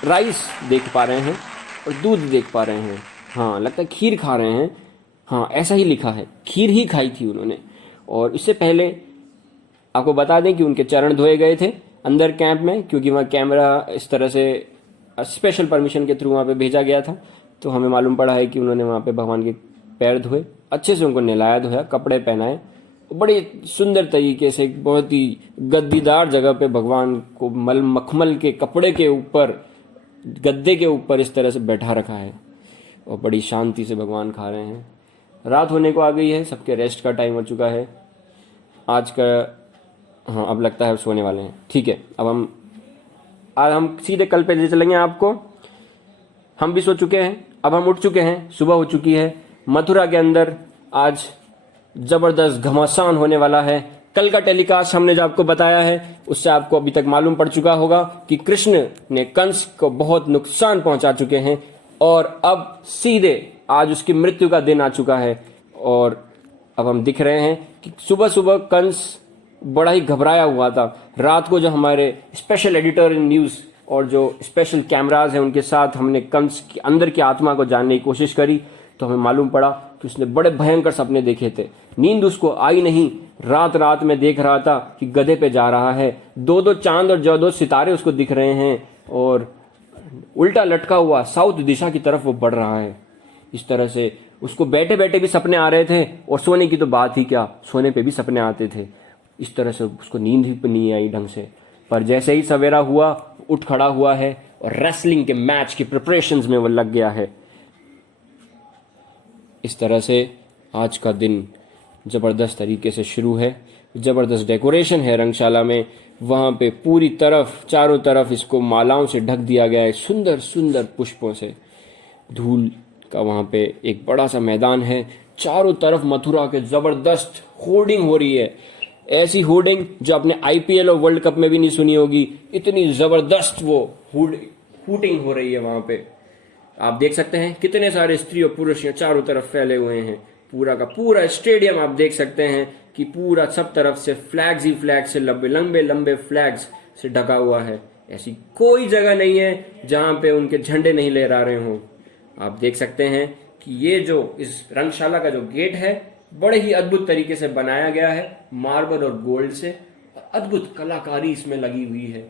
Rice देख पा रहे हैं और दूध देख पा रहे हैं। हाँ, लगता है खीर खा रहे हैं। हाँ, ऐसा ही लिखा है, खीर ही खाई थी उन्होंने। और इससे पहले आपको बता दें कि उनके चरण धोए गए थे अंदर कैंप में, क्योंकि वहाँ कैमरा इस तरह से स्पेशल परमिशन के थ्रू वहाँ पे भेजा गया था। तो हमें मालूम पड़ा है कि उन्होंने वहाँ पे भगवान के पैर धोए, अच्छे से उनको नहलाया धोया, कपड़े पहनाए, बड़े सुंदर तरीके से एक बहुत ही गद्दीदार जगह पे भगवान को मखमल के कपड़े के ऊपर, गद्दे के ऊपर इस तरह से बैठा रखा है और बड़ी शांति से भगवान खा रहे हैं। रात होने को आ गई है, सबके रेस्ट का टाइम हो चुका है आज का। हाँ, अब लगता है सोने वाले हैं। ठीक है, अब हम सीधे कल पे ले चलेंगे आपको। हम भी सो चुके हैं, अब हम उठ चुके हैं, सुबह हो चुकी है। मथुरा के अंदर आज जबरदस्त घमासान होने वाला है। कल का टेलीकास्ट हमने जो आपको बताया है उससे आपको अभी तक मालूम पड़ चुका होगा कि कृष्ण ने कंस को बहुत नुकसान पहुंचा चुके हैं और अब सीधे आज उसकी मृत्यु का दिन आ चुका है। और अब हम दिख रहे हैं कि सुबह सुबह कंस बड़ा ही घबराया हुआ था। रात को जो हमारे स्पेशल एडिटर इन न्यूज़ और जो स्पेशल कैमराज हैं उनके साथ हमने कंस के अंदर की आत्मा को जानने की कोशिश करी, तो हमें मालूम पड़ा कि उसने बड़े भयंकर सपने देखे थे। नींद उसको आई नहीं, रात रात में देख रहा था कि गधे पे जा रहा है, दो दो चांद और जो दो सितारे उसको दिख रहे हैं और उल्टा लटका हुआ साउथ दिशा की तरफ वो बढ़ रहा है। इस तरह से उसको बैठे बैठे भी सपने आ रहे थे और सोने की तो बात ही क्या, सोने पे भी सपने आते थे। इस तरह से उसको नींद ही नहीं आई ढंग से। पर जैसे ही सवेरा हुआ, उठ खड़ा हुआ है और रेसलिंग के मैच की प्रिपरेशंस में वो लग गया है। इस तरह से आज का दिन ज़बरदस्त तरीके से शुरू है। ज़बरदस्त डेकोरेशन है रंगशाला में, वहाँ पे पूरी तरफ चारों तरफ इसको मालाओं से ढक दिया गया है, सुंदर सुंदर पुष्पों से। धूल का वहाँ पे एक बड़ा सा मैदान है, चारों तरफ मथुरा के ज़बरदस्त होर्डिंग हो रही है। ऐसी होर्डिंग जो आपने आईपीएल और वर्ल्ड कप में भी नहीं सुनी होगी, इतनी ज़बरदस्त वो हूटिंग हो रही है वहाँ पे। आप देख सकते हैं कितने सारे स्त्री और पुरुष यहाँ चारों तरफ फैले हुए हैं। पूरा का पूरा स्टेडियम आप देख सकते हैं कि पूरा सब तरफ से फ्लैग्स ही फ्लैग्स से, लंबे लंबे लंबे फ्लैग्स से ढका हुआ है। ऐसी कोई जगह नहीं है जहां पे उनके झंडे नहीं लहरा रहे हों। आप देख सकते हैं कि ये जो इस रंगशाला का जो गेट है बड़े ही अद्भुत तरीके से बनाया गया है, मार्बल और गोल्ड से। अद्भुत कलाकारी इसमें लगी हुई है।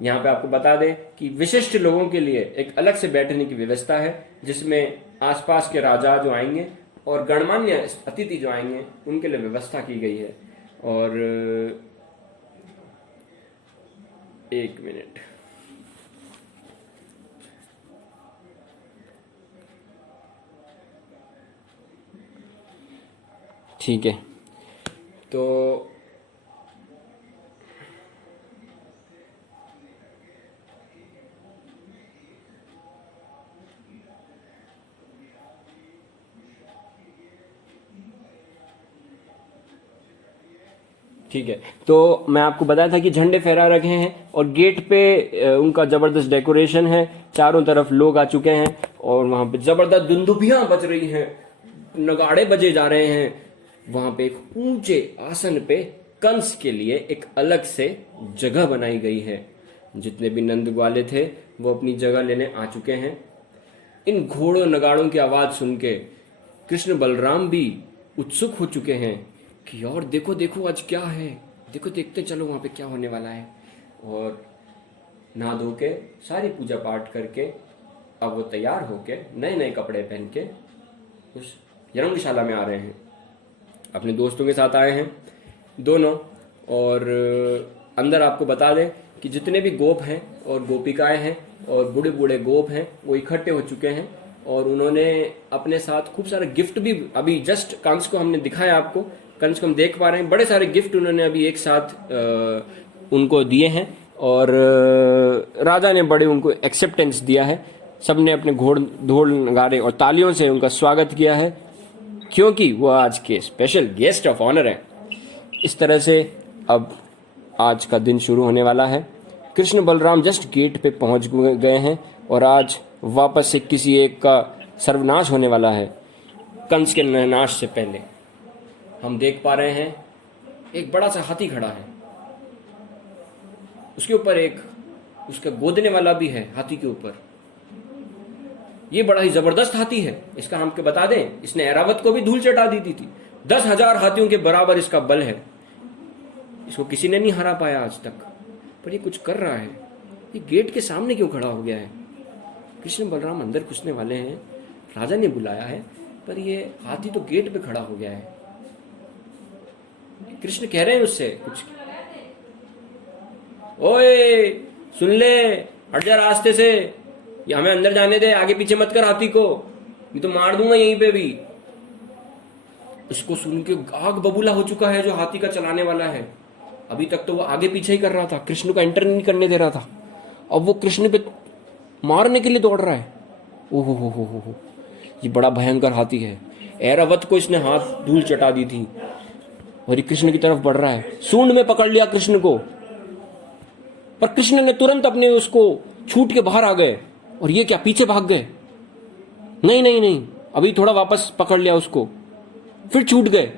यहाँ पे आपको बता दें कि विशिष्ट लोगों के लिए एक अलग से बैठने की व्यवस्था है, जिसमें आसपास के राजा जो आएंगे और गणमान्य अतिथि जो आएंगे उनके लिए व्यवस्था की गई है। और एक मिनट, ठीक है, तो ठीक है, तो मैं आपको बताया था कि झंडे फहरा रखे हैं और गेट पे उनका जबरदस्त डेकोरेशन है। चारों तरफ लोग आ चुके हैं और वहां पे जबरदस्त दुंदुभियां बज रही हैं, नगाड़े बजे जा रहे हैं। वहां पे एक ऊंचे आसन पे कंस के लिए एक अलग से जगह बनाई गई है। जितने भी नंद ग्वाले थे वो अपनी जगह लेने आ चुके हैं। इन घोड़ों नगाड़ों की आवाज सुन के कृष्ण बलराम भी उत्सुक हो चुके हैं कि और देखो देखो आज क्या है, देखो देखते चलो वहां पे क्या होने वाला है। और नहा धो के सारी पूजा पाठ करके अब वो तैयार होके नए नए कपड़े पहन के उस यज्ञशाला में आ रहे हैं। अपने दोस्तों के साथ आए हैं दोनों। और अंदर आपको बता दें कि जितने भी गोप हैं और गोपिकाएं हैं और बूढ़े बूढ़े गोप हैं वो इकट्ठे हो चुके हैं और उन्होंने अपने साथ खूब सारे गिफ्ट भी, अभी जस्ट कंस को हमने दिखाया आपको, कंस को हम देख पा रहे हैं, बड़े सारे गिफ्ट उन्होंने अभी एक साथ उनको दिए हैं और राजा ने बड़े उनको एक्सेप्टेंस दिया है। सबने अपने ढोल नगाड़े और तालियों से उनका स्वागत किया है क्योंकि वो आज के स्पेशल गेस्ट ऑफ ऑनर हैं। इस तरह से अब आज का दिन शुरू होने वाला है। कृष्ण बलराम जस्ट गेट पे पहुंच गए हैं और आज वापस से किसी एक का सर्वनाश होने वाला है। कंस के नाश से पहले हम देख पा रहे हैं एक बड़ा सा हाथी खड़ा है, उसके ऊपर एक उसका गोदने वाला भी है हाथी के ऊपर। ये बड़ा ही जबरदस्त हाथी है। इसका हम के बता दें, इसने ऐरावत को भी धूल चटा दी थी। 10,000 हाथियों के बराबर इसका बल है। इसको किसी ने नहीं हरा पाया आज तक। पर ये कुछ कर रहा है। ये गेट के सामने क्यों खड़ा हो गया है? कृष्ण बलराम अंदर घुसने वाले हैं, राजा ने बुलाया है, पर ये हाथी तो गेट पे खड़ा हो गया है। कृष्ण कह रहे हैं उससे कुछ, ओए सुन ले, हट जा रास्ते से, ये हमें अंदर जाने दे, आगे पीछे मत कर हाथी को, नहीं तो मार दूंगा यहीं पे भी। इसको सुन के आग बबूला हो चुका है जो हाथी का चलाने वाला है। अभी तक तो वो आगे पीछे ही कर रहा था, कृष्ण को एंटर नहीं करने दे रहा था। अब वो कृष्ण पे मारने के लिए दौड़ रहा है। ओहो हो, ये बड़ा भयंकर हाथी है। ऐरावत को इसने हाथ धूल चटा दी थी और ये कृष्ण की तरफ बढ़ रहा है। सूंड में पकड़ लिया कृष्ण को, पर कृष्ण ने तुरंत अपने उसको छूट के बाहर आ गए। और ये क्या, पीछे भाग गए? नहीं नहीं नहीं, अभी थोड़ा वापस पकड़ लिया उसको, फिर छूट गए।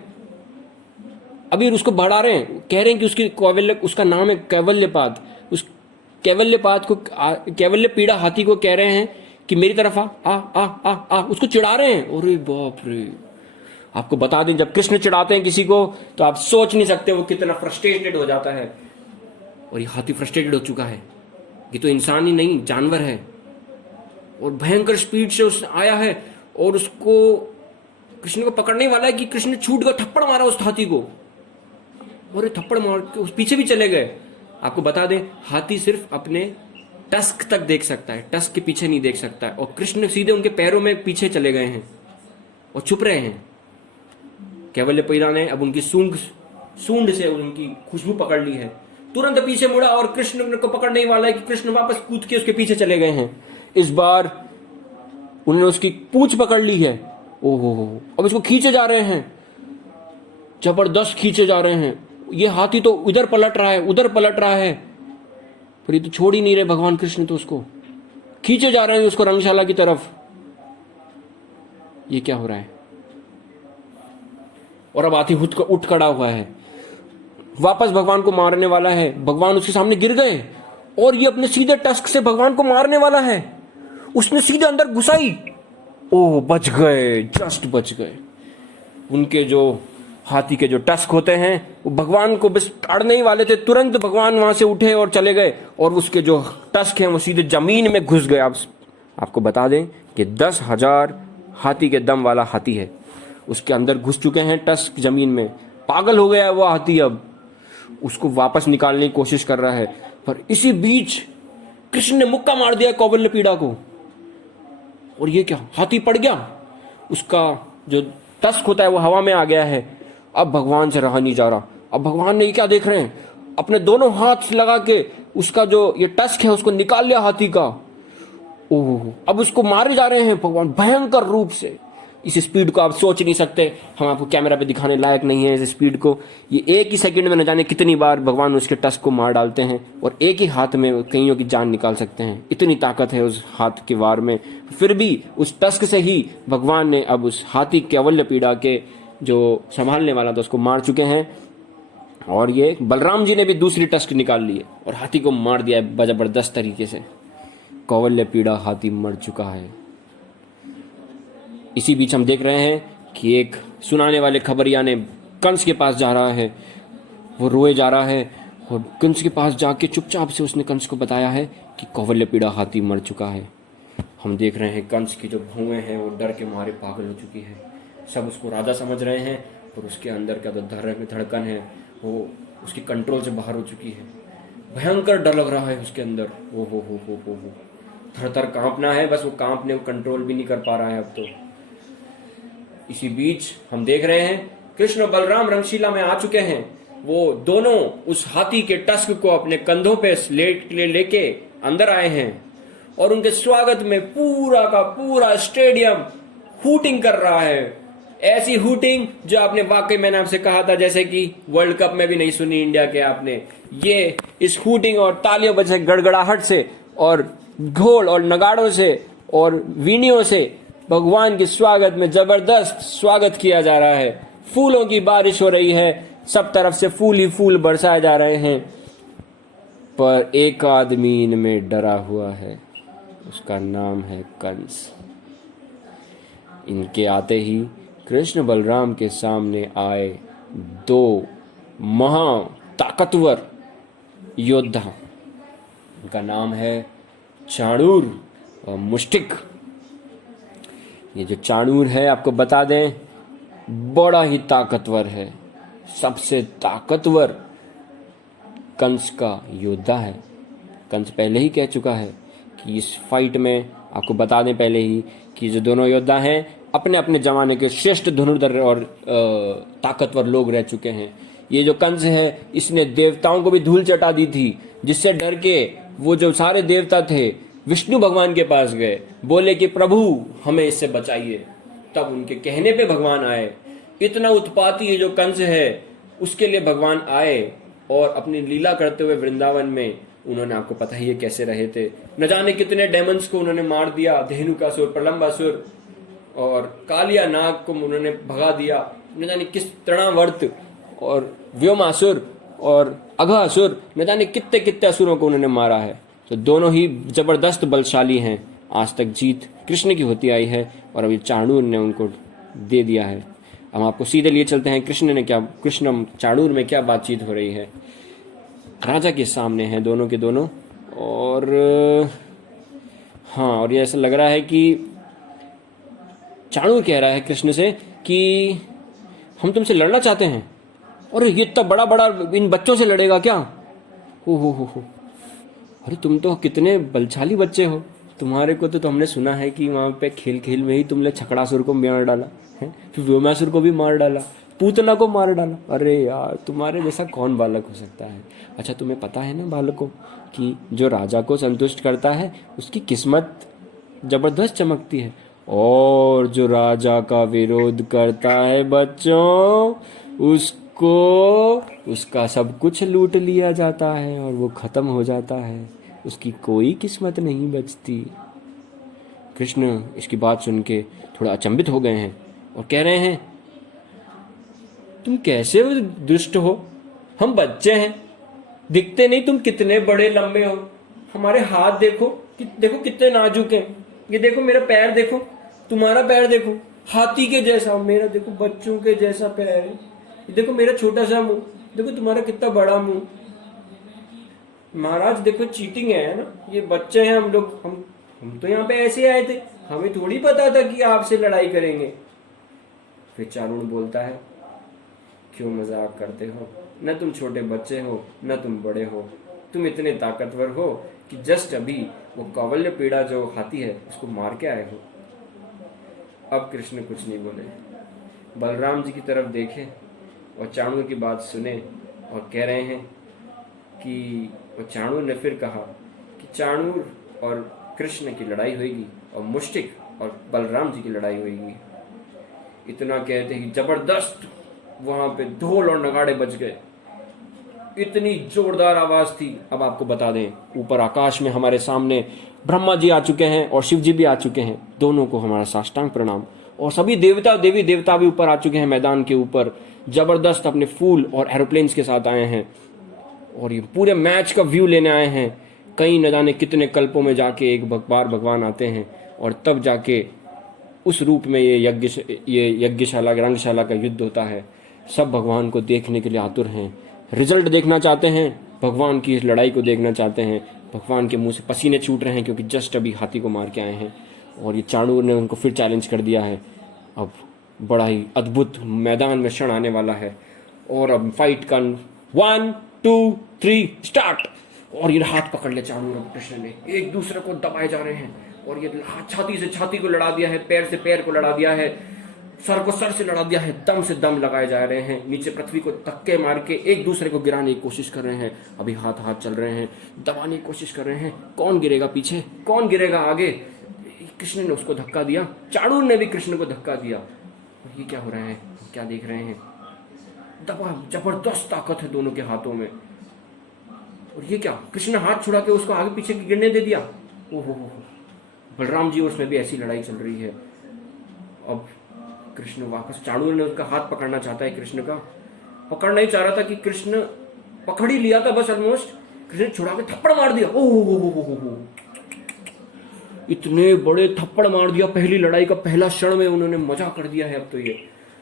अभी उसको बढ़ा रहे हैं, कह रहे हैं कि उसकी कैवल्य, उसका नाम है कैवल्यपाद। उस कैवल्यपाद को, कैवल्य पीड़ा हाथी को कह रहे हैं कि मेरी तरफ आ आ आ आ आ, उसको चिढ़ा रहे हैं। अरे बाप रे, आपको बता दें, जब कृष्ण चिढ़ाते हैं किसी को तो आप सोच नहीं सकते वो कितना फ्रस्ट्रेटेड हो जाता है। और ये हाथी फ्रस्ट्रेटेड हो चुका है। ये तो इंसान ही नहीं, जानवर है। और भयंकर स्पीड से उस आया है और उसको, कृष्ण को पकड़ने वाला है कि कृष्ण छूट गया, थप्पड़ मारा उस हाथी को और थप्पड़ मार के उस पीछे भी चले गए। आपको बता दें, हाथी सिर्फ अपने टस्क तक देख सकता है, टस्क के पीछे नहीं देख सकता है। और कृष्ण सीधे उनके पैरों में पीछे चले गए हैं और छुप रहे हैं। कैवल्य पीड़ा ने अब उनकी सूंड से उनकी खुशबू पकड़ ली है। तुरंत पीछे मुड़ा और कृष्ण को पकड़ने ही वाला है कि कृष्ण वापस कूद के उसके पीछे चले गए हैं। इस बार उन्होंने उसकी पूंछ पकड़ ली है। ओहो, अब इसको खींचे जा रहे हैं, जबरदस्त खींचे जा रहे हैं। ये हाथी तो इधर पलट रहा है, उधर पलट रहा है, पर ये तो छोड़ ही नहीं रहे भगवान कृष्ण, तो उसको खींचे जा रहे हैं उसको रंगशाला की तरफ। ये क्या हो रहा है? और अब हाथी उठ खड़ा हुआ है, वापस भगवान को मारने वाला है। भगवान उसके सामने गिर गए और ये अपने सीधे टस्क से भगवान को मारने वाला है। उसने सीधे अंदर घुसाई। ओह, बच गए, जस्ट बच गए। उनके जो हाथी के जो टस्क होते हैं वो भगवान को बस अड़ने ही वाले थे, तुरंत भगवान वहां से उठे और चले गए और उसके जो टस्क हैं वो सीधे जमीन में घुस गए। आपको बता दें कि 10,000 हाथी के दम वाला हाथी है, उसके अंदर घुस चुके हैं टस्क जमीन में। पागल हो गया है वो हाथी, अब उसको वापस निकालने की कोशिश कर रहा है। पर इसी बीच कृष्ण ने मुक्का मार दिया कैवल्य पीड़ा को। और ये क्या, हाथी पड़ गया, उसका जो टस्क होता है वो हवा में आ गया है। अब भगवान से रहा नहीं जा रहा। अब भगवान ने ये क्या देख रहे हैं, अपने दोनों हाथ लगा के उसका जो ये टस्क है उसको निकाल लिया हाथी का। ओह, अब उसको मारे जा रहे हैं भगवान भयंकर रूप से। इस स्पीड को आप सोच नहीं सकते, हम आपको कैमरा पे दिखाने लायक नहीं है इस स्पीड को। ये एक ही सेकंड में न जाने कितनी बार भगवान उसके टस्क को मार डालते हैं और एक ही हाथ में कईयों की जान निकाल सकते हैं। इतनी ताकत है उस हाथ के वार में। फिर भी उस टस्क से ही भगवान ने अब उस हाथी कैवल्य पीड़ा के जो संभालने वाला था उसको मार चुके हैं। और ये बलराम जी ने भी दूसरी टस्क निकाल ली है और हाथी को मार दिया है जबरदस्त तरीके से। कैवल्य पीड़ा हाथी मर चुका है। इसी बीच हम देख रहे हैं कि एक सुनाने वाले खबरिया ने कंस के पास जा रहा है, वो रोए जा रहा है और कंस के पास जाके चुपचाप से उसने कंस को बताया है कि कैवल्य पीड़ा हाथी मर चुका है। हम देख रहे हैं कंस की जो भौएं हैं वो डर के मारे पागल हो चुकी है। सब उसको राजा समझ रहे हैं और उसके अंदर का जो धड़कन है वो उसकी कंट्रोल से बाहर हो चुकी है। भयंकर डर लग रहा है उसके अंदर। ओ हो थर कांपना है, बस वो कांपने को कंट्रोल भी नहीं कर पा रहा है अब तो। इसी बीच हम देख रहे हैं कृष्ण और बलराम रंगशिला में आ चुके हैं। वो दोनों उस हाथी के टस्क को अपने कंधों पे लेके अंदर आए हैं और उनके स्वागत में पूरा का पूरा स्टेडियम हूटिंग कर रहा है। ऐसी हूटिंग जो आपने वाकई, मैंने आपसे कहा था जैसे कि वर्ल्ड कप में भी नहीं सुनी इंडिया के आपने। ये इस हूटिंग और तालियों बजे गड़गड़ाहट से और ढोल और नगाड़ों से और वीणियों से भगवान के स्वागत में जबरदस्त स्वागत किया जा रहा है। फूलों की बारिश हो रही है, सब तरफ से फूल ही फूल बरसाए जा रहे हैं। पर एक आदमी इनमें डरा हुआ है, उसका नाम है कंस। इनके आते ही कृष्ण बलराम के सामने आए दो महा ताकतवर योद्धा। उनका नाम है चाणूर और मुष्टिक। ये जो चाणूर है, आपको बता दें, बड़ा ही ताकतवर है, सबसे ताकतवर कंस का योद्धा है। कंस पहले ही कह चुका है कि इस फाइट में, आपको बता दें पहले ही, कि जो दोनों योद्धा हैं अपने अपने जमाने के श्रेष्ठ धनुर्धर और ताकतवर लोग रह चुके हैं। ये जो कंस है, इसने देवताओं को भी धूल चटा दी थी, जिससे डर के वो जो सारे देवता थे विष्णु भगवान के पास गए, बोले कि प्रभु हमें इससे बचाइए। तब उनके कहने पे भगवान आए। इतना उत्पाती ये जो कंस है, उसके लिए भगवान आए और अपनी लीला करते हुए वृंदावन में, उन्होंने, आपको पता ही है कैसे रहे थे, न जाने कितने डेमंस को उन्होंने मार दिया, धेनुकासुर, प्रलंबासुर और कालिया नाग को उन्होंने भगा दिया, न जाने किस तृणावर्त और व्योमासुर और अघासुर, न जाने कितने कितने असुरों को उन्होंने मारा है। तो दोनों ही जबरदस्त बलशाली हैं। आज तक जीत कृष्ण की होती आई है और अभी चाणूर ने उनको दे दिया है। हम आपको सीधे लिए चलते हैं, कृष्ण चाणूर में क्या बातचीत हो रही है। राजा के सामने हैं दोनों के दोनों, और हाँ, और ये ऐसा लग रहा है कि चाणूर कह रहा है कृष्ण से कि हम तुमसे लड़ना चाहते हैं। और ये इतना बड़ा बड़ा इन बच्चों से लड़ेगा क्या? हो, अरे तुम तो कितने बलशाली बच्चे हो, तुम्हारे को तो हमने सुना है कि वहां पे खेल खेल में ही तुमने छकड़ासुर को मार डाला है, फिर व्योमासुर को भी मार डाला, पूतना को मार डाला। अरे यार, तुम्हारे जैसा कौन बालक हो सकता है? अच्छा, तुम्हें पता है ना बालकों कि जो राजा को संतुष्ट करता है उसकी किस्मत जबरदस्त चमकती है, और जो राजा का विरोध करता है बच्चों, उसका सब कुछ लूट लिया जाता है और वो खत्म हो जाता है, उसकी कोई किस्मत नहीं बचती। कृष्ण इसकी बात सुन के थोड़ा अचंभित हो गए हैं और कह रहे हैं, तुम कैसे दुष्ट हो? हम बच्चे हैं, दिखते नहीं तुम कितने बड़े लंबे हो? हमारे हाथ देखो कितने नाजुक हैं। ये देखो मेरा पैर देखो, तुम्हारा पैर देखो, हाथी के जैसा, मेरा देखो बच्चों के जैसा पैर है। ये देखो मेरा छोटा सा मुंह, देखो तुम्हारा कितना बड़ा मुंह। महाराज देखो चीटिंग है ना, ये बच्चे हैं हम लोग, हम तो यहाँ पे ऐसे आए थे, हमें थोड़ी पता था कि आपसे लड़ाई करेंगे। फिर चाणूर बोलता है, क्यों मजाक करते हो? न तुम छोटे बच्चे हो, न तुम बड़े हो, तुम इतने ताकतवर हो कि जस्ट अभी वो कौवल्य पीड़ा जो हाथी है उसको मार के आए हो। अब कृष्ण कुछ नहीं बोले, बलराम जी की तरफ देखे और चाणूर की बात सुने और कह रहे हैं कि, और चाणूर ने फिर कहा कि चाणूर और कृष्ण की लड़ाई होगी और मुष्टिक और बलराम जी की लड़ाई होगी। इतना कहते ही जबरदस्त वहां पे ढोल और नगाड़े बज गए, इतनी जोरदार आवाज थी। अब आपको बता दें, ऊपर आकाश में हमारे सामने ब्रह्मा जी आ चुके हैं और शिव जी भी आ चुके हैं, दोनों को हमारा साष्टांग प्रणाम। और सभी देवता देवी देवता भी ऊपर आ चुके हैं मैदान के ऊपर, जबरदस्त अपने फूल और एरोप्लेन्स के साथ आए हैं और ये पूरे मैच का व्यू लेने आए हैं। कई न जाने कितने कल्पों में जाके एक बार भगवान आते हैं और तब जाके उस रूप में ये यज्ञशाला रंगशाला का युद्ध होता है। सब भगवान को देखने के लिए आतुर हैं, रिजल्ट देखना चाहते हैं, भगवान की इस लड़ाई को देखना चाहते हैं। भगवान के मुंह से पसीने छूट रहे हैं क्योंकि जस्ट अभी हाथी को मार के आए हैं और ये चाणूर ने उनको फिर चैलेंज कर दिया है। अब बड़ा ही अद्भुत मैदान में क्षण आने वाला है और अब फाइट का 1 2 3 स्टार्ट। और ये हाथ पकड़ ले चाणूर और कृष्ण ने, एक दूसरे को दबाए जा रहे हैं और ये छाती से छाती को लड़ा दिया है, पैर से पैर को लड़ा दिया है, सर को सर से लड़ा दिया है, दम से दम लगाए जा रहे हैं, नीचे पृथ्वी को धक्के मार के एक दूसरे को गिराने की कोशिश कर रहे हैं। अभी हाथ चल रहे हैं, दबाने की कोशिश कर रहे हैं, कौन गिरेगा पीछे, कौन गिरेगा आगे। कृष्ण ने उसको धक्का दिया, चाणूर ने भी कृष्ण को धक्का दिया। और ये क्या हो रहा है, क्या देख रहे हैं? दबा, जबरदस्त ताकत है दोनों के हाथों में। और ये क्या, कृष्ण ने हाथ छुड़ा के उसको आगे पीछे गिरने दे दिया। ओहो, बलराम जी और उसमें भी ऐसी लड़ाई चल रही है। अब कृष्ण वापस, चाणूर ने उसका हाथ पकड़ना चाहता है, कृष्ण का पकड़ना ही चाह रहा था कि कृष्ण पकड़ ही लिया था बस ऑलमोस्ट। कृष्ण छुड़ा के थप्पड़ मार दिया। ओह, इतने बड़े थप्पड़ मार दिया, पहली लड़ाई का पहला क्षण में उन्होंने मजा कर दिया है। अब तो ये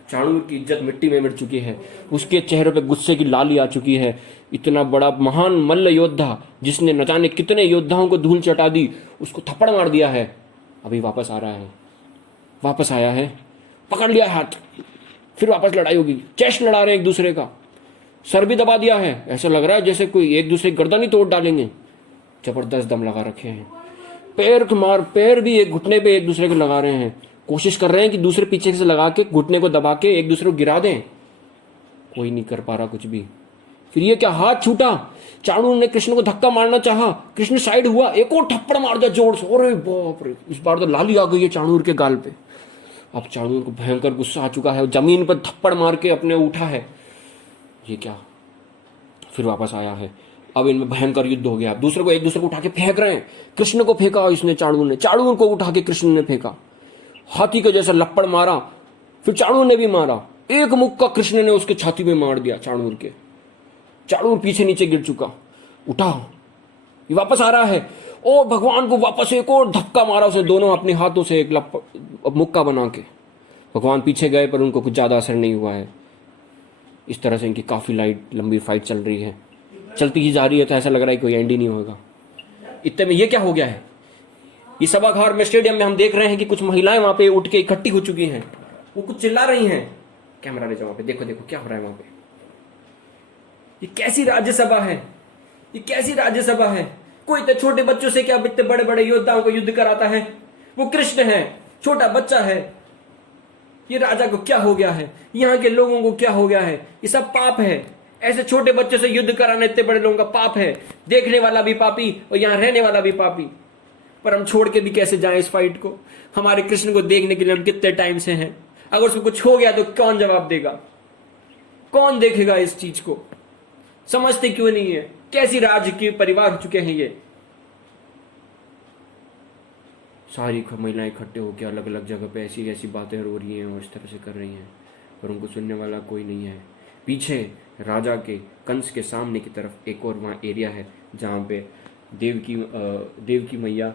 चाणूर की इज्जत मिट्टी में मिट चुकी है, उसके चेहरे पे गुस्से की लाली आ चुकी है। इतना बड़ा महान मल्ल योद्धा जिसने न जाने कितने योद्धाओं को धूल चटा दी, उसको थप्पड़ मार दिया है। अभी वापस आ रहा है, वापस आया है, पकड़ लिया हाथ, फिर वापस लड़ाई होगी। चेस्ट लड़ा रहे हैं एक दूसरे का, सर भी दबा दिया है, ऐसा लग रहा है जैसे कोई एक दूसरे गर्दन ही तोड़ डालेंगे। जबरदस्त दम लगा रखे हैं, पैर भी एक घुटने पे एक दूसरे को लगा रहे हैं, कोशिश कर रहे हैं कि दूसरे पीछे से लगा के घुटने को दबा के एक दूसरे को गिरा दें। कोई नहीं कर पा रहा कुछ भी। फिर ये क्या, हाथ छूटा, चाणूर ने कृष्ण को धक्का मारना चाहा, कृष्ण साइड हुआ, एक और थप्पड़ मार दिया जोर से। अरे बाप रे, इस बार तो लाली आ गई है चाणूर के गाल पे। अब चाणूर को भयंकर गुस्सा आ चुका है, जमीन पर थप्पड़ मार के अपने उठा है। ये क्या, फिर वापस आया है। अब इनमें भयंकर युद्ध हो गया, दूसरे को एक दूसरे को उठा के फेंक रहे हैं। कृष्ण को फेंका इसने, चाणूर ने, चाणूर को उठा के कृष्ण ने फेंका, हाथी के जैसा लपड़ मारा। फिर चाणूर ने भी मारा, एक मुक्का कृष्ण ने उसके छाती में मार दिया चाणूर के। चाणूर पीछे नीचे गिर चुका, उठा, ये वापस आ रहा है और भगवान को वापस एक और धक्का मारा उसने, दोनों अपने हाथों से एक मुक्का बना के। भगवान पीछे गए पर उनको कुछ ज्यादा असर नहीं हुआ है। इस तरह से इनकी काफी लंबी फाइट चल रही है, चलती ही जा रही है, तो ऐसा लग रहा है कोई एंड ही नहीं होगा। इतने में ये क्या हो गया है, ये सभागार में, स्टेडियम में हम देख रहे हैं कि कुछ महिलाएं वहां पे उठ के इकट्ठी हो चुकी हैं, वो कुछ चिल्ला रही हैं। कैमरा ले जाओ वहां पे, देखो देखो क्या हो रहा है वहां पे। ये कैसी राज्यसभा है, ये कैसी राज्यसभा है। कोई तो छोटे बच्चों से क्या इतने बड़े बड़े योद्धाओं को युद्ध कराता है। वो कृष्ण है, छोटा बच्चा है। ये राजा को क्या हो गया है, यहाँ के लोगों को क्या हो गया है, ये सब पाप है। ऐसे छोटे बच्चों से युद्ध कराना इतने बड़े लोगों का पाप है। देखने वाला भी पापी और यहाँ रहने वाला भी पापी। पर हम छोड़ के भी कैसे जाएं इस फाइट को। हमारे कृष्ण को देखने के लिए हम कितने टाइम से हैं। अगर उसमें कुछ हो गया तो कौन जवाब देगा, कौन देखेगा इस चीज को। समझते क्यों नहीं है, कैसी राज्य के परिवार हो चुके हैं ये। सारी महिलाएं इकट्ठे होकर अलग अलग जगह पे ऐसी ऐसी बातें रो रही हैं और इस तरह से कर रही हैं, पर उनको सुनने वाला कोई नहीं है। पीछे राजा के कंस के सामने की तरफ एक और वहाँ एरिया है जहाँ पे देव की मैया,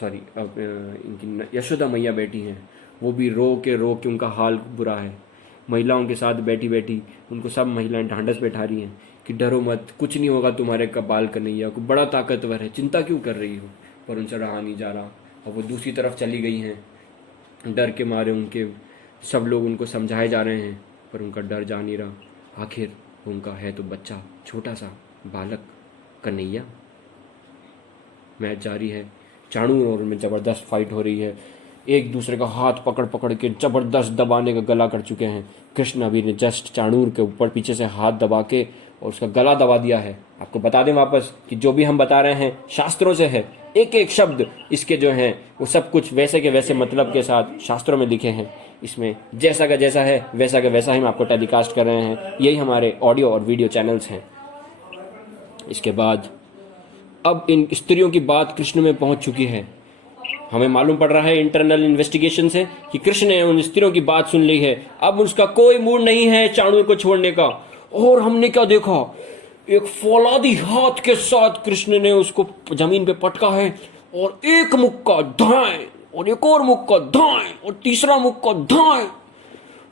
सॉरी इनकी यशोदा मैया बैठी हैं। वो भी रो के उनका हाल बुरा है। महिलाओं के साथ बैठी बैठी उनको सब महिलाएं ढांढस बैठा रही हैं कि डरो मत, कुछ नहीं होगा तुम्हारे कपाल कन्हैया को, बड़ा ताकतवर है, चिंता क्यों कर रही हो। पर उनसे रहा नहीं जा रहा और वो दूसरी तरफ चली गई हैं। डर के मारे उनके सब लोग उनको समझाए जा रहे हैं, पर उनका डर जा नहीं रहा। आखिर उनका है तो बच्चा, छोटा सा बालक कन्हैया। मैच जारी है, चाणूर और उनमें जबरदस्त फाइट हो रही है। एक दूसरे का हाथ पकड़ पकड़ के जबरदस्त दबाने का गला कर चुके हैं। कृष्ण अभी ने जस्ट चाणूर के ऊपर पीछे से हाथ दबा के और उसका गला दबा दिया है। आपको बता दें वापस कि जो भी हम बता रहे हैं शास्त्रों से है, एक एक शब्द इसके जो हैं वो सब कुछ वैसे के वैसे मतलब के साथ शास्त्रों में लिखे हैं। इसमें जैसा का जैसा है वैसा का वैसा ही हम आपको टेलीकास्ट कर रहे हैं। यही हमारे ऑडियो और वीडियो चैनल्स हैं। इसके बाद अब इन स्त्रियों की बात कृष्ण में पहुंच चुकी है। हमें मालूम पड़ रहा है इंटरनल इन्वेस्टिगेशन से कि कृष्ण ने उन स्त्रियों की बात सुन ली है। अब उसका कोई मूड नहीं है चाणूर को छोड़ने का। और हमने क्या देखा, एक फौलादी हाथ के साथ कृष्ण ने उसको जमीन पे पटका है और एक मुक्का धाएं और एक और मुक्का धाएं और तीसरा मुक्का धाएं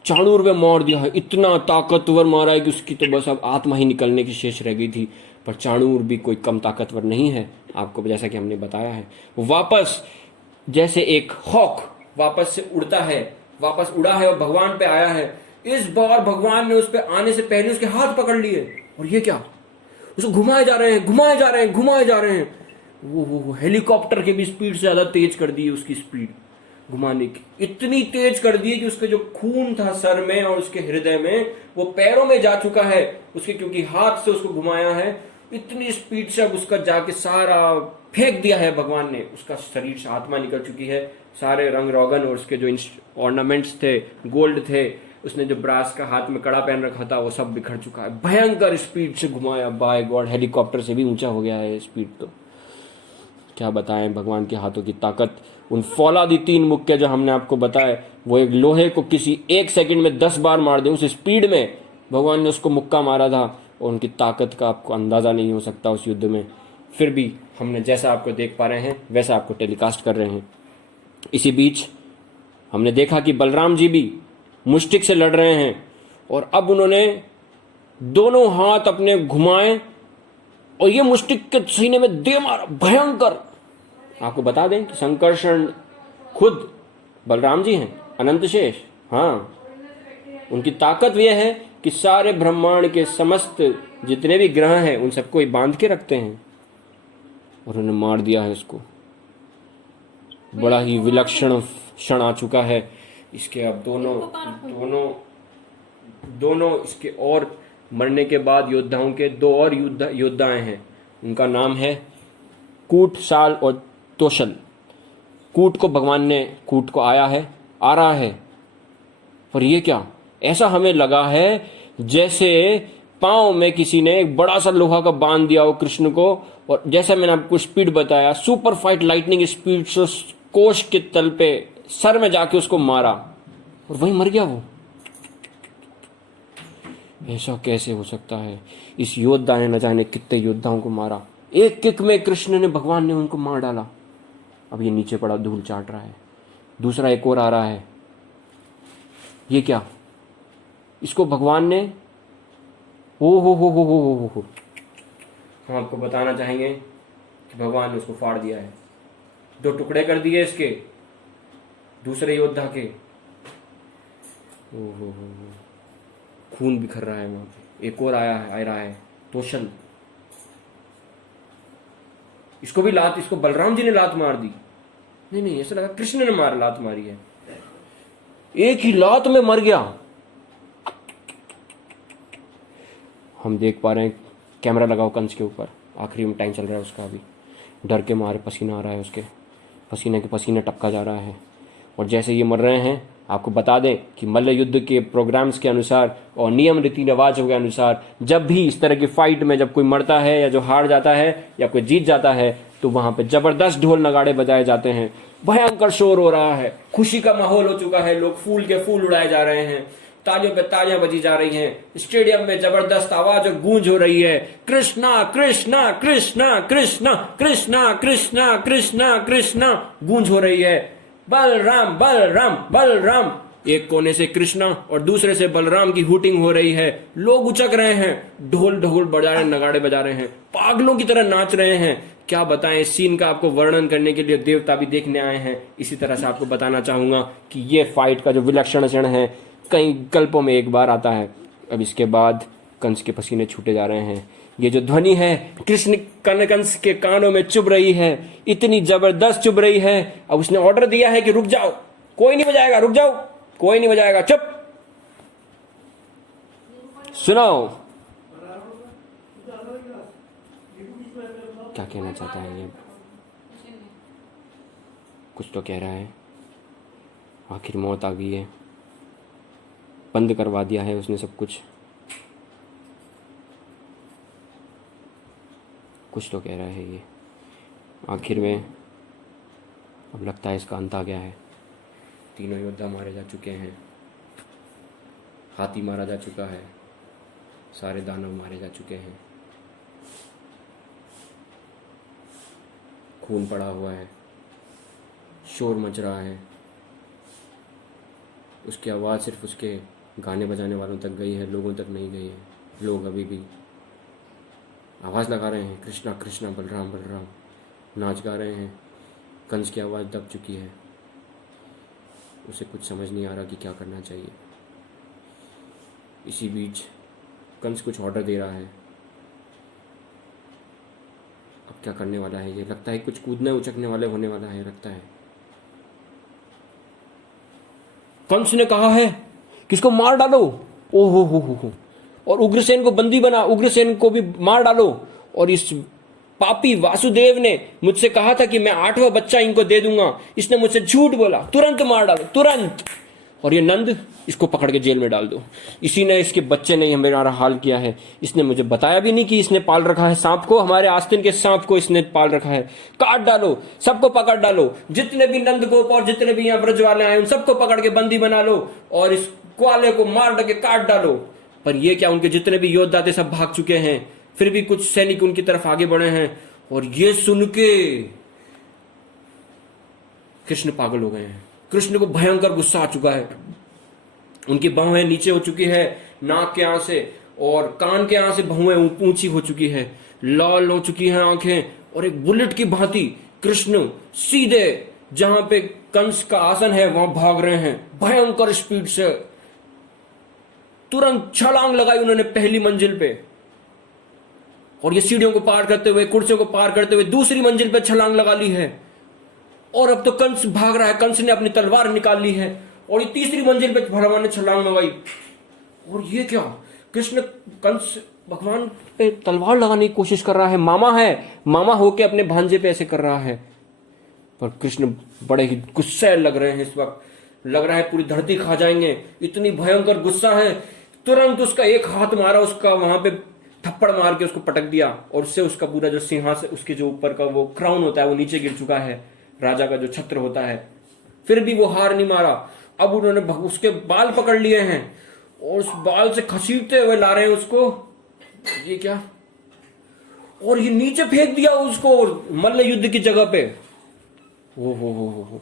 चाणूर में मार दिया है। इतना ताकतवर मारा है कि उसकी तो बस अब आत्मा ही निकलने की शेष रह गई थी। पर चाणूर भी कोई कम ताकतवर नहीं है, आपको जैसा कि हमने बताया है। वापस जैसे एक हॉक वापस से उड़ता है, वापस उड़ा है और भगवान पे आया है। इस बार भगवान ने उस पे आने से पहले उसके हाथ पकड़ लिए और ये क्या, उसको घुमाए जा रहे हैं, घुमाए जा रहे हैं, घुमाए जा रहे हैं। वो हेलीकॉप्टर के भी स्पीड से ज्यादा तेज कर दी है उसकी स्पीड घुमाने की। इतनी तेज कर दी कि उसके जो खून था सर में और उसके हृदय में वो पैरों में जा चुका है उसके, क्योंकि हाथ से उसको घुमाया है। इतनी स्पीड से अब उसका जाके सारा फेंक दिया है भगवान ने। उसका शरीर से आत्मा निकल चुकी है, सारे रंग रोगन और उसके जो ऑर्नामेंट्स थे, गोल्ड थे, उसने जो ब्रास का हाथ में कड़ा पहन रखा था, वो सब बिखर चुका है। भयंकर स्पीड से घुमाया, बाय गॉड हेलीकॉप्टर से भी ऊंचा हो गया है स्पीड। तो क्या बताएं भगवान के हाथों की ताकत। उन फौलादी 3 मुक्के जो हमने आपको बताए, वो एक लोहे को किसी 1 सेकंड में 10 बार मार दे, उस स्पीड में भगवान ने उसको मुक्का मारा था। और उनकी ताकत का आपको अंदाजा नहीं हो सकता उस युद्ध में। फिर भी हमने जैसा आपको देख पा रहे हैं वैसा आपको टेलीकास्ट कर रहे हैं। इसी बीच हमने देखा कि बलराम जी भी मुष्टिक से लड़ रहे हैं और अब उन्होंने दोनों हाथ अपने घुमाए और ये मुष्टिक के सीने में दे मारा भयंकर। आपको बता दें कि संकर्षण खुद बलराम जी हैं, अनंत शेष। हाँ, उनकी ताकत यह है कि सारे ब्रह्मांड के समस्त जितने भी ग्रह हैं उन सबको ही बांध के रखते हैं और उन्होंने मार दिया है उसको। बड़ा ही विलक्षण क्षण आ चुका है इसके। अब दोनों इसके और मरने के बाद योद्धाओं के दो और योद्धा हैं। उनका नाम है कूट, साल और तोशल। कूट को भगवान ने, कूट को आ रहा है। पर ये क्या, ऐसा हमें लगा है जैसे पांव में किसी ने एक बड़ा सा लोहा का बांध दिया हो कृष्ण को, और जैसा मैंने आपको स्पीड बताया सुपर फाइट लाइटनिंग स्पीड से कोश के तल पे सर में जाके उसको मारा और वहीं मर गया वो। ऐसा कैसे हो सकता है? इस योद्धा ने न जाने कितने योद्धाओं को मारा। एक किक में कृष्ण ने, भगवान ने उनको मार डाला। अब ये नीचे पड़ा धूल चाट रहा है। दूसरा एक और आ रहा है। ये क्या? इसको भगवान ने हो हम आपको बताना चाहेंगे कि भगवान ने उसको फाड़ दिया है, दो टुकड़े कर दिए इसके, दूसरे योद्धा के। हो खून बिखर रहा है वहां पे। एक और आ रहा है तोशल। इसको भी लात, इसको बलराम जी ने लात मार दी। नहीं, ऐसा लगा कृष्ण ने लात मारी है। एक ही लात में मर गया। हम देख पा रहे हैं, कैमरा लगाओ कंस के ऊपर, आखिरी में टाइम चल रहा है उसका। अभी डर के मारे पसीना आ रहा है उसके, पसीने के पसीने टपका जा रहा है। और जैसे ये मर रहे हैं, आपको बता दें कि मल्ल युद्ध के प्रोग्राम्स के अनुसार और नियम रीति रिवाजों के अनुसार जब भी इस तरह की फाइट में जब कोई मरता है या जो हार जाता है या कोई जीत जाता है तो वहां पे जबरदस्त ढोल नगाड़े बजाए जाते हैं। भयंकर शोर हो रहा है, खुशी का माहौल हो चुका है, लोग फूल के फूल उड़ाए जा रहे हैं, तालियों पे तालियां बजी जा रही हैं, स्टेडियम में जबरदस्त आवाज और गूंज हो रही है। कृष्णा कृष्णा कृष्णा कृष्णा कृष्णा कृष्णा कृष्णा कृष्णा गूंज हो रही है। बलराम बलराम बलराम, एक कोने से कृष्णा और दूसरे से बलराम की हूटिंग हो रही है। लोग उचक रहे हैं, ढोल ढोल बजा रहे हैं, नगाड़े बजा रहे हैं, पागलों की तरह नाच रहे हैं। क्या बताएं, इस सीन का आपको वर्णन करने के लिए देवता भी देखने आए हैं। इसी तरह से आपको बताना चाहूंगा कि ये फाइट का जो विलक्षण क्षण है कई कल्पों में एक बार आता है। अब इसके बाद कंस के पसीने छूटे जा रहे हैं। ये जो ध्वनि है कृष्ण कंस के कानों में चुभ रही है, इतनी जबरदस्त चुभ रही है। अब उसने ऑर्डर दिया है कि रुक जाओ, कोई नहीं बजाएगा, रुक जाओ, कोई नहीं बजाएगा, चुप, सुनाओ। क्या कहना चाहता है ये? कुछ तो कह रहा है। आखिर मौत आ गई है, बंद करवा दिया है उसने सब कुछ। कुछ तो कह रहा है ये। आखिर में अब लगता है इसका अंत आ गया है। तीनों योद्धा मारे जा चुके हैं, हाथी मारा जा चुका है, सारे दानव मारे जा चुके हैं, खून पड़ा हुआ है, शोर मच रहा है। उसकी आवाज़ सिर्फ उसके गाने बजाने वालों तक गई है, लोगों तक नहीं गई है। लोग अभी भी आवाज़ लगा रहे हैं, कृष्णा कृष्णा बलराम बलराम, नाच गा रहे हैं। कंस की आवाज़ दब चुकी है, उसे कुछ समझ नहीं आ रहा कि क्या करना चाहिए। इसी बीच कंस कुछ ऑर्डर दे रहा है। अब क्या करने वाला है ये? लगता है कुछ कूदने उचकने वाले होने वाला है, लगता है। कंस ने कहा है कि इसको मार डालो। ओहो हो, और उग्रसेन को बंदी बना, उग्रसेन को भी मार डालो। और इस पापी वासुदेव ने मुझसे कहा था कि मैं 8वां बच्चा इनको दे दूंगा, इसने मुझसे झूठ बोला, तुरंत मार डालो, तुरंत। और ये नंद, इसको पकड़ के जेल में डाल दो। इसी ने, इसके बच्चे ने हमारा हाल किया है। इसने मुझे बताया भी नहीं कि इसने पाल रखा है सांप को, हमारे आस्तीन के सांप को इसने पाल रखा है। काट डालो, सबको पकड़ डालो, जितने भी नंद गोप और जितने भी यहाँ ब्रज वाले आए उन सबको पकड़ के बंदी बना लो और इस ग्वाले को मार के काट डालो। पर ये क्या, उनके जितने भी योद्धा थे सब भाग चुके हैं। फिर भी कुछ सैनिक उनकी तरफ आगे बढ़े हैं और ये सुन के कृष्ण पागल हो गए हैं। कृष्ण को भयंकर गुस्सा आ चुका है। उनकी बाहें नीचे हो चुकी है, नाक के यहाँ से और कान के यहाँ से भौहें ऊंची हो चुकी है, लाल हो चुकी हैं आंखें, और एक बुलेट की भांति कृष्ण सीधे जहां पे कंस का आसन है वहां भाग रहे हैं भयंकर स्पीड से। तुरंत छलांग लगाई उन्होंने पहली मंजिल पे, और ये सीढ़ियों को पार करते हुए, कुर्सियों को पार करते हुए दूसरी मंजिल पे छलांग लगा ली है। और अब तो कंस भाग रहा है, कंस ने अपनी तलवार निकाल ली है और ये तीसरी मंजिल पे भगवान ने छलांग लगाई। और ये क्या, कृष्ण कंस भगवान पे तलवार लगाने की कोशिश कर रहा है। मामा है, मामा होके अपने भांजे पे ऐसे कर रहा है। पर कृष्ण बड़े ही गुस्से लग रहे हैं इस वक्त, लग रहा है पूरी धरती खा जाएंगे, इतनी भयंकर गुस्सा है। तुरंत उसका एक हाथ मारा, उसका वहां पे थप्पड़ मार के उसको पटक दिया, और उससे उसका पूरा जो सिंहासन, उसके जो ऊपर का वो क्राउन होता है वो नीचे गिर चुका है, राजा का जो छत्र होता है। फिर भी वो हार नहीं मारा। अब उन्होंने उसके बाल पकड़ लिए हैं और उस बाल से खसीटते हुए ला रहे हैं उसको। ये क्या, और ये नीचे फेंक दिया उसको मल्ल युद्ध की जगह पे। हो।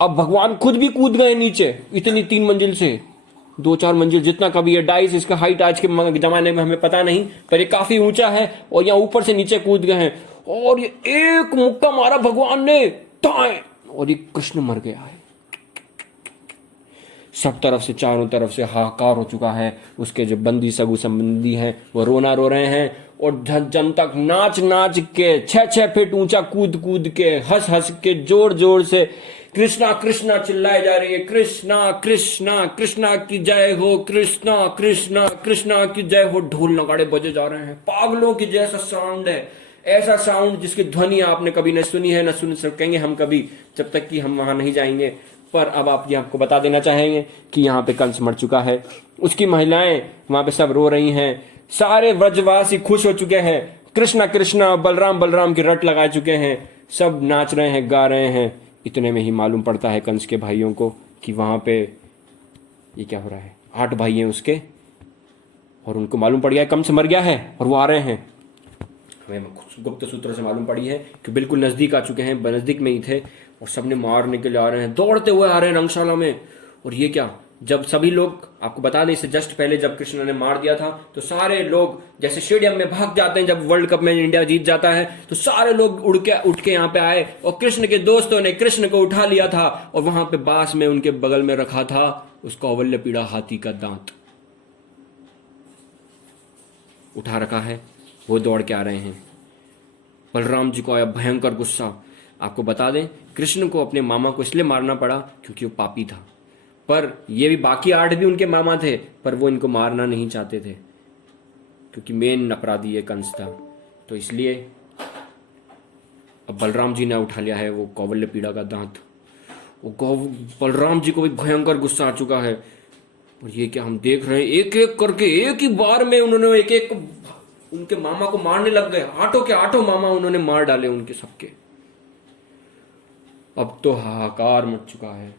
अब भगवान खुद भी कूद गए नीचे, इतनी 3 मंजिल से 2-4 मंजिल जितना कभी ये डाइस, इसका हाइट आज के जमाने में हमें पता नहीं, पर ये काफी ऊंचा है और यहाँ ऊपर से नीचे कूद गए हैं। और ये एक मुक्का मारा भगवान ने, टाएं, और ये कृष्ण मर गया है। सब तरफ से, चारों तरफ से हाहाकार हो चुका है। उसके जो बंदी सगु संबंधी हैं वो रोना रो रहे हैं, और जन तक नाच नाच के 6-6 फीट ऊंचा कूद कूद के, हंस हंस के, जोर जोर से कृष्णा कृष्णा चिल्लाए जा रही है। कृष्णा कृष्णा कृष्णा की जय हो, कृष्णा कृष्णा कृष्णा की जय हो। ढोल नगाड़े बजे जा रहे हैं, पागलों की जैसा साउंड है, ऐसा साउंड जिसकी ध्वनि आपने कभी न सुनी है, न सुन सकेंगे हम कभी, जब तक कि हम वहां नहीं जाएंगे। पर अब आपको बता देना चाहेंगे कि यहाँ पे कंस मर चुका है, उसकी महिलाएं वहां पे सब रो रही हैं, सारे व्रजवासी खुश हो चुके हैं, कृष्णा कृष्णा बलराम बलराम की रट लगा चुके हैं, सब नाच रहे हैं, गा रहे हैं। इतने में ही मालूम पड़ता है कंस के भाइयों को कि वहां पे ये क्या हो रहा है। 8 भाई हैं उसके, और उनको मालूम पड़ गया कंस मर गया है और वो आ रहे हैं। हमें गुप्त सूत्रों से मालूम पड़ी है कि बिल्कुल नजदीक आ चुके हैं, नजदीक में ही थे, और सबने मारने के लिए आ रहे हैं, दौड़ते हुए आ रहे हैं रंगशाला में। और ये क्या, जब सभी लोग, आपको बता दें इससे जस्ट पहले जब कृष्ण ने मार दिया था तो सारे लोग जैसे स्टेडियम में भाग जाते हैं जब वर्ल्ड कप में इंडिया जीत जाता है, तो सारे लोग उठ के यहाँ पे आए, और कृष्ण के दोस्तों ने कृष्ण को उठा लिया था, और वहां पे बांस में उनके बगल में रखा था उसका अवल्य पीड़ा हाथी का दांत उठा रखा है। वो दौड़ के आ रहे हैं। बलराम जी को आया भयंकर गुस्सा। आपको बता दें कृष्ण को अपने मामा को इसलिए मारना पड़ा क्योंकि वो पापी था, पर ये भी बाकी 8 भी उनके मामा थे, पर वो इनको मारना नहीं चाहते थे क्योंकि मेन अपराधी ये कंस था। तो इसलिए अब बलराम जी ने उठा लिया है वो कौवल्य पीड़ा का दांत। वो बलराम जी को भी भयंकर गुस्सा आ चुका है। और ये क्या हम देख रहे हैं, एक एक करके एक ही बार में उन्होंने एक एक उनके मामा को मारने लग गए। 8 के 8 मामा उन्होंने मार डाले उनके सबके। अब तो हाहाकार मच चुका है।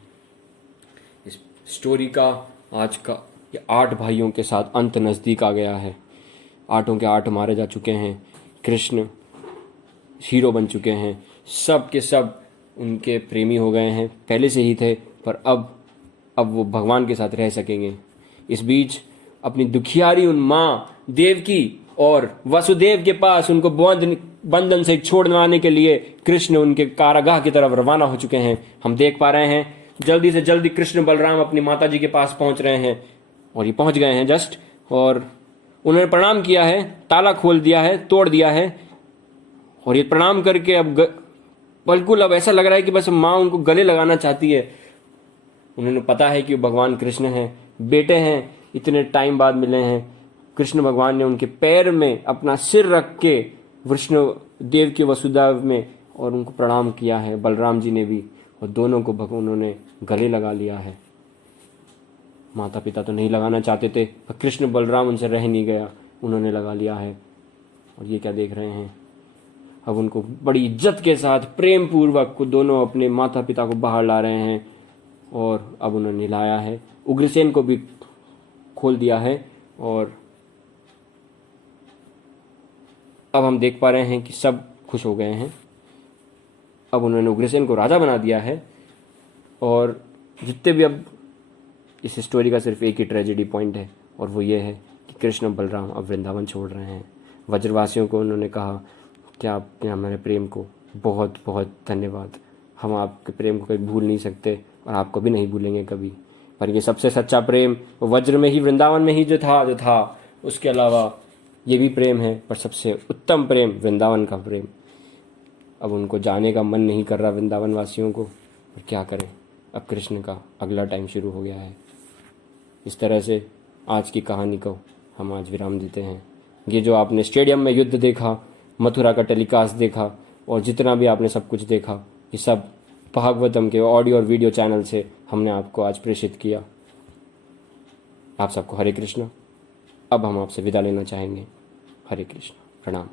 इस स्टोरी का आज का ये 8 भाइयों के साथ अंत नजदीक आ गया है। 8 के 8 मारे जा चुके हैं, कृष्ण हीरो बन चुके हैं, सब के सब उनके प्रेमी हो गए हैं, पहले से ही थे, पर अब वो भगवान के साथ रह सकेंगे। इस बीच अपनी दुखियारी उन माँ देवकी और वसुदेव के पास उनको बंधन से छोड़वाने के लिए कृष्ण उनके कारागाह की तरफ रवाना हो चुके हैं। हम देख पा रहे हैं जल्दी से जल्दी कृष्ण बलराम अपनी माता जी के पास पहुंच रहे हैं, और ये पहुंच गए हैं जस्ट, और उन्होंने प्रणाम किया है, ताला खोल दिया है, तोड़ दिया है, और ये प्रणाम करके अब बिल्कुल अब ऐसा लग रहा है कि बस माँ उनको गले लगाना चाहती है। उन्होंने पता है कि भगवान कृष्ण हैं, बेटे हैं, इतने टाइम बाद मिले हैं। कृष्ण भगवान ने उनके पैर में अपना सिर रख के विष्णु देव के वसुदेव में और उनको प्रणाम किया है, बलराम जी ने भी, और दोनों को उन्होंने गले लगा लिया है। माता पिता तो नहीं लगाना चाहते थे, पर कृष्ण बलराम उनसे रह नहीं गया, उन्होंने लगा लिया है। और ये क्या देख रहे हैं, अब उनको बड़ी इज्जत के साथ प्रेम पूर्वक को दोनों अपने माता पिता को बाहर ला रहे हैं, और अब उन्होंने नहलाया है, उग्रसेन को भी खोल दिया है, और अब हम देख पा रहे हैं कि सब खुश हो गए हैं। अब उन्होंने उग्रसेन को राजा बना दिया है। और जितने भी अब इस स्टोरी का सिर्फ एक ही ट्रेजेडी पॉइंट है, और वो ये है कि कृष्ण बलराम अब वृंदावन छोड़ रहे हैं। व्रजवासियों को उन्होंने कहा कि आपने हमारे प्रेम को बहुत बहुत धन्यवाद, हम आपके प्रेम को कभी भूल नहीं सकते और आपको भी नहीं भूलेंगे कभी। पर ये सबसे सच्चा प्रेम वो वज्र में ही, वृंदावन में ही जो था। उसके अलावा ये भी प्रेम है, पर सबसे उत्तम प्रेम वृंदावन का प्रेम। अब उनको जाने का मन नहीं कर रहा वृंदावन वासियों को, पर क्या करें, अब कृष्ण का अगला टाइम शुरू हो गया है। इस तरह से आज की कहानी को हम आज विराम देते हैं। ये जो आपने स्टेडियम में युद्ध देखा, मथुरा का टेलीकास्ट देखा, और जितना भी आपने सब कुछ देखा, ये सब भागवतम के ऑडियो और वीडियो चैनल से हमने आपको आज प्रेषित किया। आप सबको हरे कृष्ण। अब हम आपसे विदा लेना चाहेंगे। हरे कृष्ण, प्रणाम।